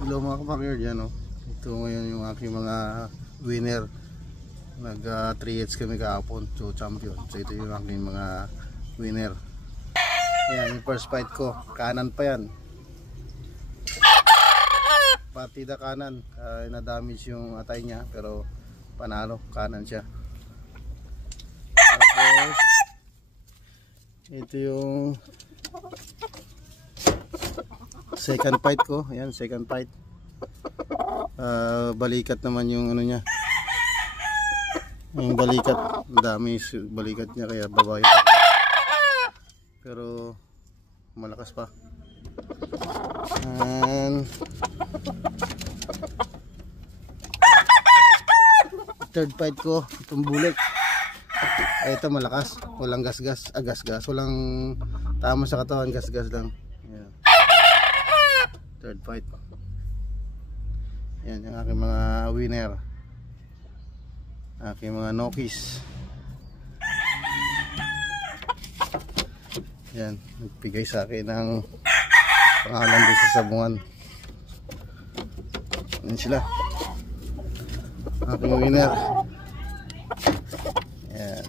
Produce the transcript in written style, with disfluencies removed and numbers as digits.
Hello mga kapakir dyan, oh. Ito ngayon yung aking mga winner. Nag 3 hits kami kahapon, so champion. So ito yung aking mga winner. Ayan, yung first fight ko, kanan pa yan. Partida kanan, na-damage yung atay niya, pero panalo, kanan siya. Tapos ito yung second fight ko. Ayan, second fight. Balikat naman yung ano niya, yung balikat, dami balikat niya kaya babae pa. Pero malakas pa. And third fight ko, itong bulik. Ito malakas, walang gasgas, gasgas, walang tama sa katawan, gasgas lang. Ayan. Third fight. Yan yung aking mga winner, aking mga nokis. Yan, nagbigay sa akin ng pangalan doon sa sabungan. Yan sila, aking winner. Yan.